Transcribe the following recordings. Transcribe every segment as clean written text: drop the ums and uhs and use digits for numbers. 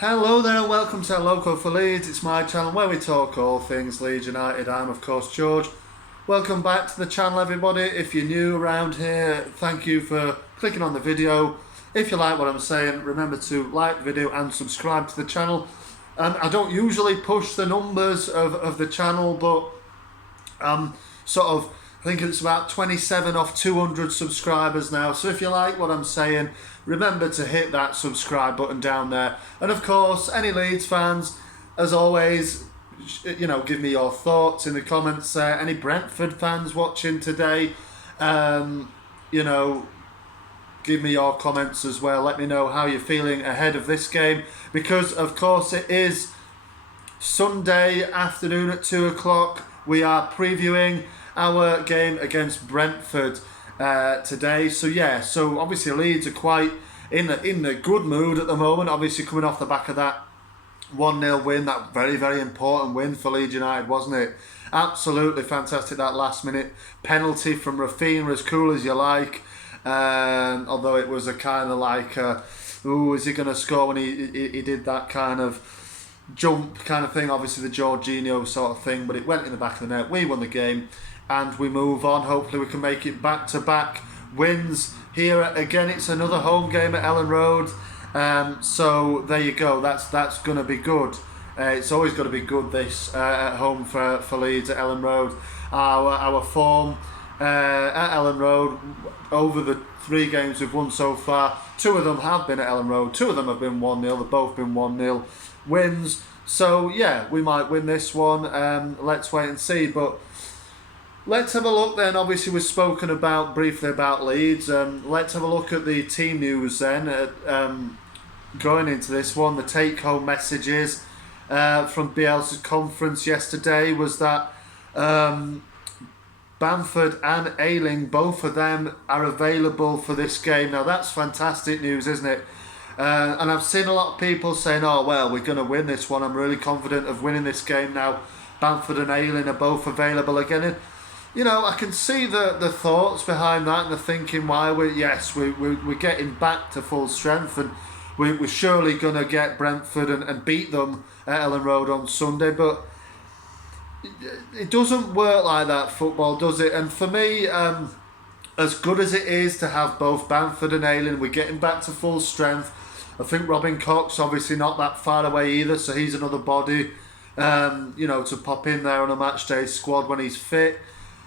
Hello there and welcome to Local for Leeds. It's my channel where we talk all things Leeds United. I'm of course George. Welcome back to the channel everybody. If you're new around here, thank you for clicking on the video. If you like what I'm saying, remember to like the video and subscribe to the channel. I don't usually push the numbers of the channel, but I think it's about 27 off 200 subscribers now. So if you like what I'm saying, remember to hit that subscribe button down there. And of course, any Leeds fans, as always, give me your thoughts in the comments. Any Brentford fans watching today, give me your comments as well. Let me know how you're feeling ahead of this game, because of course it is Sunday afternoon at 2 o'clock. We are previewing our game against Brentford today. So obviously Leeds are quite in a good mood at the moment. Obviously coming off the back of that 1-0 win, that very, very important win for Leeds United, wasn't it? Absolutely fantastic, that last minute penalty from Rafinha, as cool as you like. Although it was a kind of like, is he going to score when he did that kind of jump kind of thing, obviously the Jorginho sort of thing, but it went in the back of the net. We won the game and we move on. Hopefully we can make it back-to-back wins here. Again, it's another home game at Elland Road, so there you go. That's going to be good. It's always going to be good this at home for Leeds at Elland Road. Our form at Elland Road over the 3 games we've won so far, 2 of them have been at Elland Road, 2 of them have been 1-0, they've both been 1-0 wins. So yeah, we might win this one. Let's wait and see. But let's have a look then. Obviously we've spoken briefly about Leeds. Let's have a look at the team news then. Going into this one, the take-home messages from Bielsa's conference yesterday was that Bamford and Ayling, both of them are available for this game. Now that's fantastic news, isn't it? And I've seen a lot of people saying, oh well, we're going to win this one. I'm really confident of winning this game now. Bamford and Ayling are both available again. And, I can see the thoughts behind that and the thinking why we're getting back to full strength, and we're surely going to get Brentford and beat them at Elland Road on Sunday. But it doesn't work like that, football, does it? And for me, as good as it is to have both Bamford and Ayling, we're getting back to full strength. I think Robin Koch's obviously not that far away either, so he's another body, to pop in there on a matchday squad when he's fit.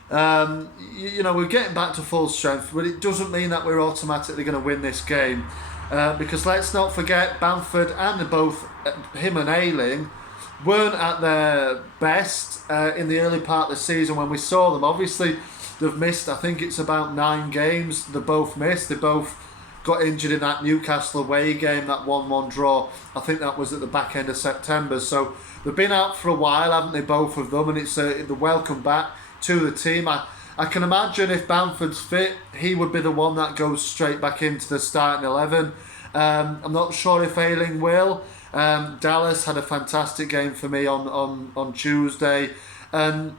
We're getting back to full strength, but it doesn't mean that we're automatically going to win this game, because let's not forget Bamford and both him and Ayling weren't at their best in the early part of the season when we saw them. Obviously, they've missed, I think it's about 9 games they both missed. They both got injured in that Newcastle away game, that 1-1 draw. I think that was at the back end of September. So they've been out for a while, haven't they, both of them? And it's the welcome back to the team. I can imagine if Bamford's fit, he would be the one that goes straight back into the starting 11. I'm not sure if Ayling will. Dallas had a fantastic game for me on Tuesday, and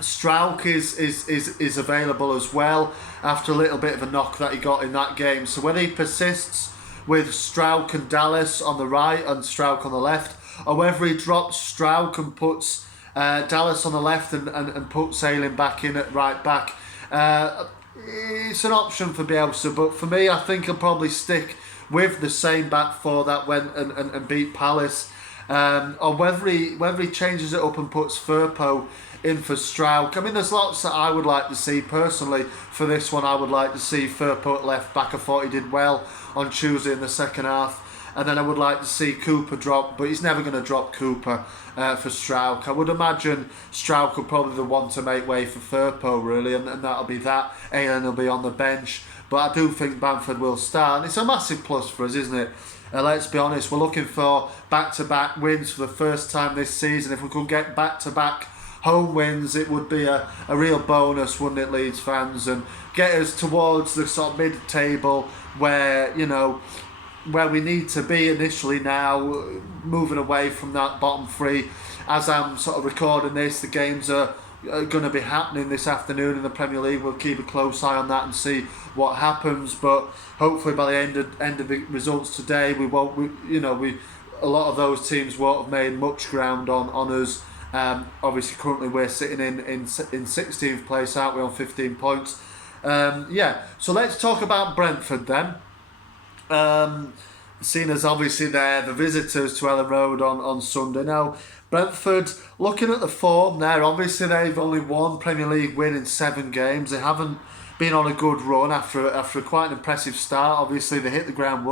Strauch is available as well after a little bit of a knock that he got in that game. So whether he persists with Strauch and Dallas on the right and Strauch on the left, or whether he drops Strauch and puts Dallas on the left and puts Ayling back in at right back, it's an option for Bielsa. But for me, I think he'll probably stick with the same back four that went and beat Palace, or whether he changes it up and puts Firpo in for Strauch. I mean, there's lots that I would like to see personally for this one. I would like to see Firpo at left back. I thought he did well on Tuesday in the second half. And then I would like to see Cooper drop, but he's never going to drop Cooper for Strauch. I would imagine Strauch will probably be the one to make way for Firpo, really, and that'll be that. Ayling will be on the bench. But I do think Bamford will start, and it's a massive plus for us, isn't it? Let's be honest, we're looking for back-to-back wins for the first time this season. If we could get back-to-back home wins, it would be a real bonus, wouldn't it, Leeds fans? And get us towards the sort of mid-table where we need to be initially now, moving away from that bottom 3. As I'm sort of recording this, the games are going to be happening this afternoon in the Premier League. We'll keep a close eye on that and see what happens. But hopefully by the end of the results today, a lot of those teams won't have made much ground on us. Obviously, currently we're sitting in 16th place, aren't we, on 15 points. So let's talk about Brentford then. Seen as obviously they're the visitors to Elland Road on Sunday. Now, Brentford, looking at the form there, obviously they've only one Premier League win in 7 games. They haven't been on a good run after quite an impressive start. Obviously, they hit the ground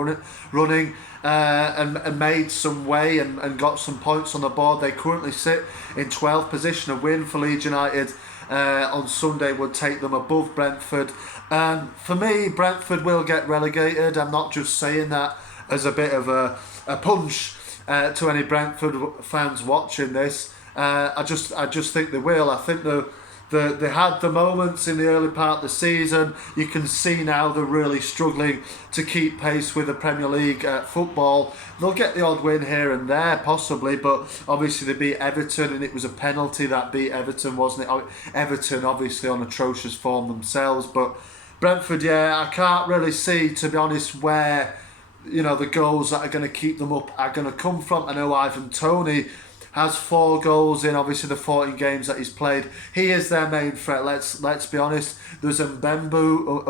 running and made some way and got some points on the board. They currently sit in 12th position. A win for Leeds United on Sunday would take them above Brentford. For me, Brentford will get relegated. I'm not just saying that as a bit of a punch to any Brentford fans watching this. I just think they will. I think they had the moments in the early part of the season. You can see now they're really struggling to keep pace with the Premier League football. They'll get the odd win here and there, possibly, but obviously they beat Everton, and it was a penalty that beat Everton, wasn't it? Everton, obviously, on atrocious form themselves, but Brentford, I can't really see, to be honest, where the goals that are going to keep them up are going to come from. I know Ivan Toney has 4 goals in obviously the 14 games that he's played. He is their main threat. Let's be honest. There's Mbembo,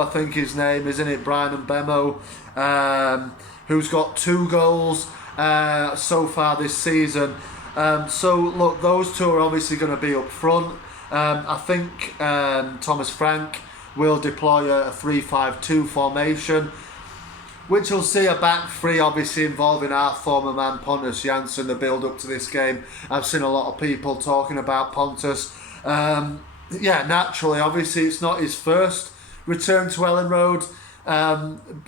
I think his name, isn't it? Brian Mbembo, who's got 2 goals so far this season. So look, those 2 are obviously going to be up front. I think Thomas Frank will deploy a 3-5-2 formation, which will see a back 3 obviously involving our former man Pontus Jansson. The build up to this game, I've seen a lot of people talking about Pontus. Naturally, obviously it's not his first return to Elland Road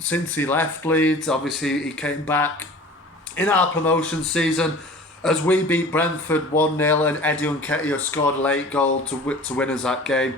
since he left Leeds. Obviously he came back in our promotion season as we beat Brentford 1-0, and Eddie Nketiah scored a late goal to win us that game.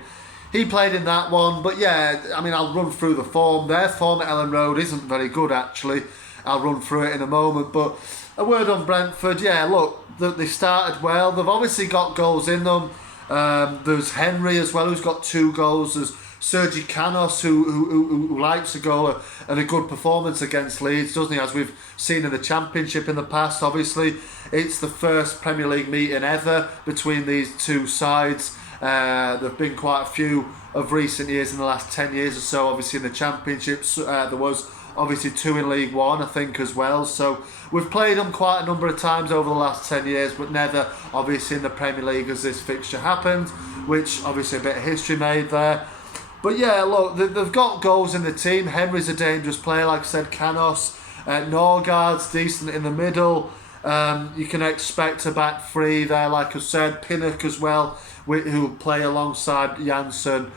He played in that one, but I'll run through the form. Their form at Elland Road isn't very good, actually. I'll run through it in a moment, but a word on Brentford. Look, they started well. They've obviously got goals in them. There's Henry as well, who's got 2 goals. There's Sergi Canos, who likes a goal and a good performance against Leeds, doesn't he? As we've seen in the Championship in the past, obviously. It's the first Premier League meeting ever between these 2 sides. There have been quite a few of recent years in the last 10 years or so. Obviously in the Championships, there was obviously 2 in League One, I think, as well. So we've played them quite a number of times over the last 10 years, but never obviously in the Premier League as this fixture happened, which obviously a bit of history made there. But look, they've got goals in the team. Henry's a dangerous player, like I said. Canos, Norgard's decent in the middle. You can expect a back 3 there, like I said. Pinnock as well, who play alongside Jansson.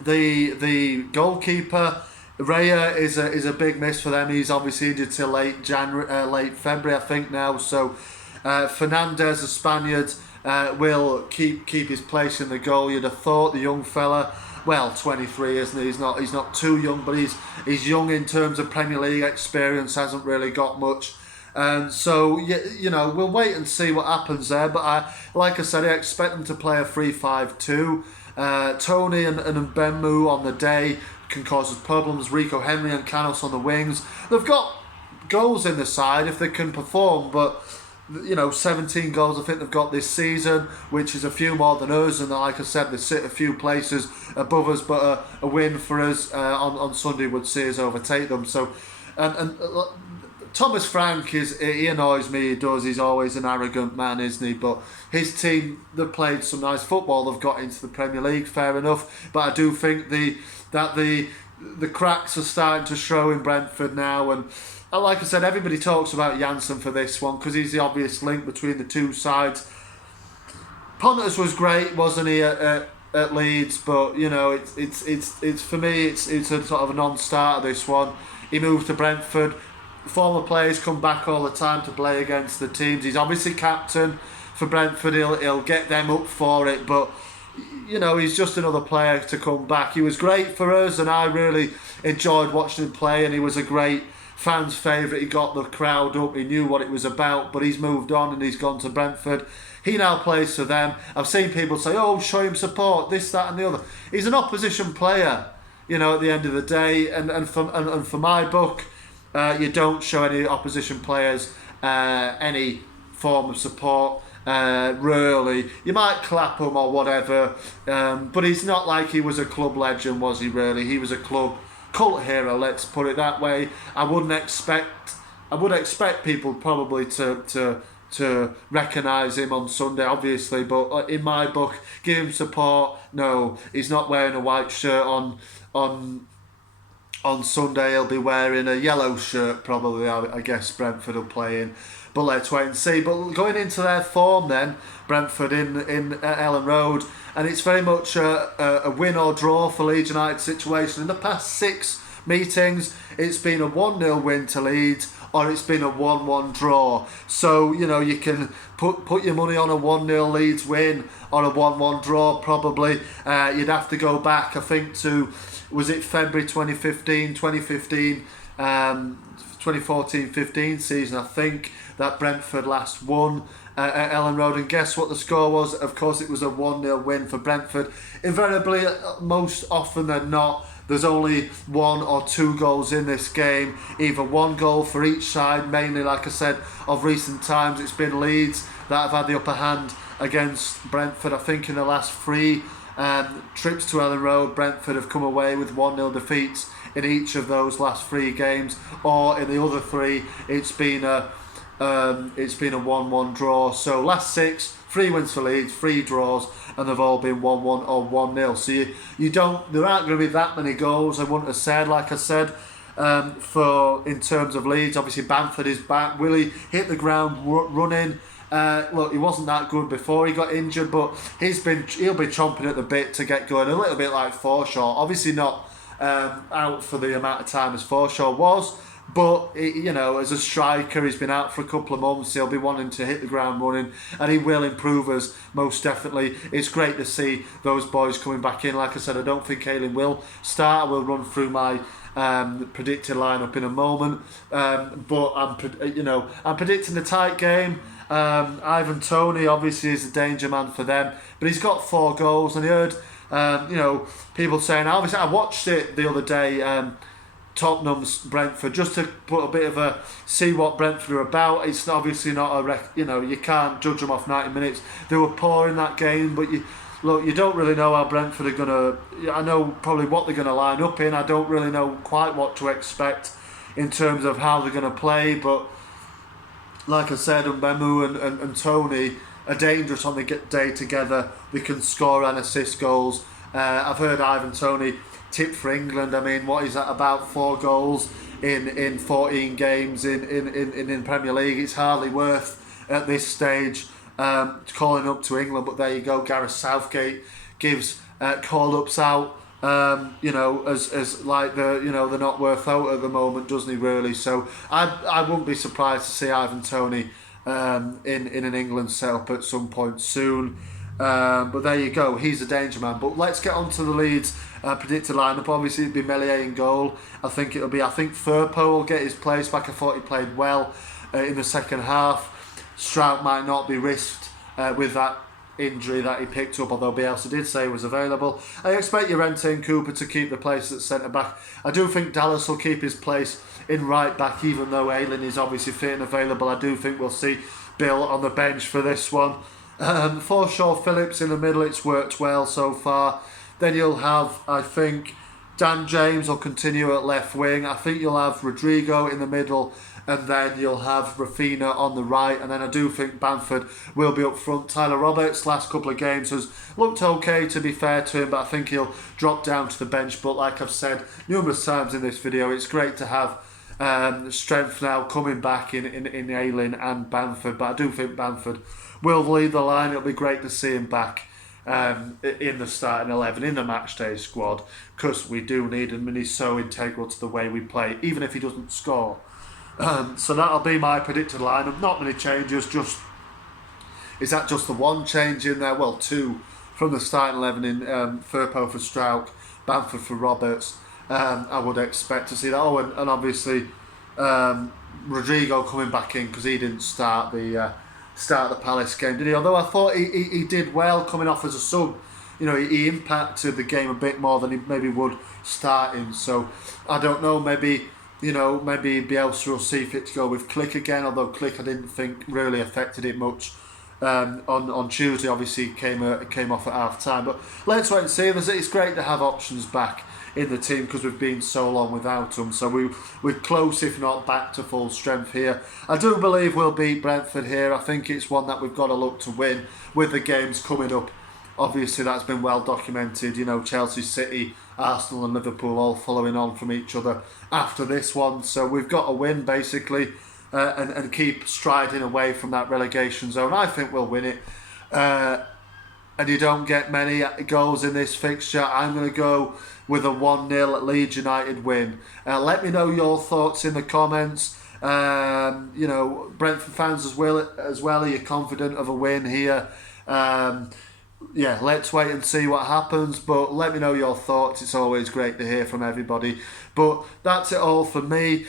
The goalkeeper Raya is a big miss for them. He's obviously injured till late February, I think now. So Fernandez, the Spaniard, will keep his place in the goal. You'd have thought the young fella, 23, isn't he? He's not too young, but he's young in terms of Premier League experience. Hasn't really got much. So we'll wait and see what happens there. But like I said, I expect them to play a 3-5-2. Tony and Mbembo on the day can cause us problems. Rico Henry and Canos on the wings. They've got goals in the side if they can perform, but 17 goals I think they've got this season, which is a few more than us, and like I said, they sit a few places above us, but a win for us on Sunday would see us overtake them. So and Thomas Frank he annoys me. He does. He's always an arrogant man, isn't he? But his team, they've played some nice football. They've got into the Premier League, fair enough. But I do think that the cracks are starting to show in Brentford now. And like I said, everybody talks about Jansson for this one because he's the obvious link between the 2 sides. Pontus was great, wasn't he, at Leeds? But it's for me, it's a sort of a non-starter. This one, he moved to Brentford. Former players come back all the time to play against the teams. He's obviously captain for Brentford. He'll get them up for it, but he's just another player to come back. He was great for us, and I really enjoyed watching him play. And he was a great fans' favourite. He got the crowd up. He knew what it was about. But he's moved on and he's gone to Brentford. He now plays for them. I've seen people say, "Oh, show him support. This, that, and the other." He's an opposition player. at the end of the day. And for my book, you don't show any opposition players any form of support. Really, you might clap him or whatever, but he's not like he was a club legend, was he? Really, he was a club cult hero. Let's put it that way. I would expect people probably to recognise him on Sunday, obviously, but in my book, give him support. No, he's not wearing a white shirt on Sunday. He'll be wearing a yellow shirt, probably. I guess Brentford will play in. But let's wait and see. But going into their form then, Brentford in Elland Road, and it's very much a win or draw for Leeds United situation. In the past 6 meetings, it's been a 1-0 win to Leeds, or it's been a 1-1 draw. So, you can put your money on a 1-0 Leeds win or a 1-1 draw, probably. You'd have to go back, I think, to, was it February 2015, 2014-15 season, I think, that Brentford last won at Elland Road. And guess what the score was? Of course, it was a 1-0 win for Brentford. Invariably, most often than not, there's only 1 or 2 goals in this game, either 1 goal for each side. Mainly, like I said, of recent times, it's been Leeds that have had the upper hand against Brentford. I think in the last 3 trips to Elland Road, Brentford have come away with 1-0 defeats in each of those last 3 games, or in the other 3, it's been a 1-1 draw. So last 6, 3 wins for Leeds, 3 draws, and they've all been 1-1 or 1-0. So there aren't going to be that many goals, I wouldn't have said. Like I said, in terms of Leeds, obviously Bamford is back. Will he hit the ground running? Look, he wasn't that good before he got injured, but he'll be chomping at the bit to get going, a little bit like Forshaw. Obviously not out for the amount of time as Forshaw was, but as a striker, he's been out for a couple of months. He'll be wanting to hit the ground running, and he will improve us most definitely. It's great to see those boys coming back in. Like I said, I don't think Elland will start. I will run through my predicted lineup in a moment, but I'm predicting a tight game. Ivan Toney obviously is a danger man for them, but he's got 4 goals, and I heard people saying, obviously I watched it the other day, Tottenham's Brentford, just to put a bit of see what Brentford are about. It's obviously not you can't judge them off 90 minutes. They were poor in that game, but you don't really know how Brentford are going to, I know probably what they're going to line up in. I don't really know quite what to expect in terms of how they're going to play, but like I said, Mbemu and Tony are dangerous on the day together. They can score and assist goals. I've heard Ivan Toney tip for England. I mean, what is that, about 4 goals in 14 games in Premier League? It's hardly worth at this stage calling up to England, but there you go. Gareth Southgate gives call-ups out, as like they're not worth out at the moment, doesn't he, really? So I wouldn't be surprised to see Ivan Toney in an England setup at some point soon. But there you go, he's a danger man. But let's get on to the Leeds predicted lineup. Obviously it'd be Meslier in goal. I think Firpo will get his place back. I thought he played well in the second half. Strout might not be risked with that injury that he picked up, although Bielsa did say he was available. I expect Llorente and Cooper to keep the place at centre back. I do think Dallas will keep his place in right back, even though Ayling is obviously fit and available. I do think we'll see Bill on the bench for this one. Forshaw Phillips in the middle, it's worked well so far. Then you'll have, I think, Dan James will continue at left wing. I think you'll have Rodrigo in the middle, and then you'll have Rafinha on the right, and then I do think Bamford will be up front. Tyler Roberts last couple of games has looked okay, to be fair to him, but I think he'll drop down to the bench. But like I've said numerous times in this video, it's great to have strength now coming back in Ayling and Bamford, but I do think Bamford will lead the line. It'll be great to see him back in the starting 11, in the matchday squad, because we do need him, and he's so integral to the way we play, even if he doesn't score. So that'll be my predicted lineup. Not many changes, is that just the one change in there? Well, 2 from the starting 11 in Firpo for Strout, Bamford for Roberts. I would expect to see that. Oh, and obviously Rodrigo coming back in, because he didn't start the Palace game, did he? Although I thought he did well coming off as a sub you know, he impacted the game a bit more than he maybe would starting. So I don't know, maybe, you know, maybe Bielsa will see fit to go with Click again, although Click I didn't think really affected it much. On Tuesday, obviously came off at half time, but let's wait and see. It's great to have options back in the team because we've been so long without them. So we're close, if not back to full strength here. I do believe we'll beat Brentford here. I think it's one that we've got to look to win with the games coming up. Obviously, that's been well documented. You know, Chelsea, City, Arsenal and Liverpool all following on from each other after this one. So we've got to win, basically, and keep striding away from that relegation zone. I think we'll win it. And you don't get many goals in this fixture. I'm going to go with a 1-0 Leeds United win. Let me know your thoughts in the comments. You know, Brentford fans as well. Are you confident of a win here? Yeah, let's wait and see what happens. But let me know your thoughts. It's always great to hear from everybody. But that's it all for me.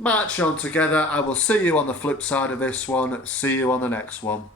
March on together. I will see you on the flip side of this one. See you on the next one.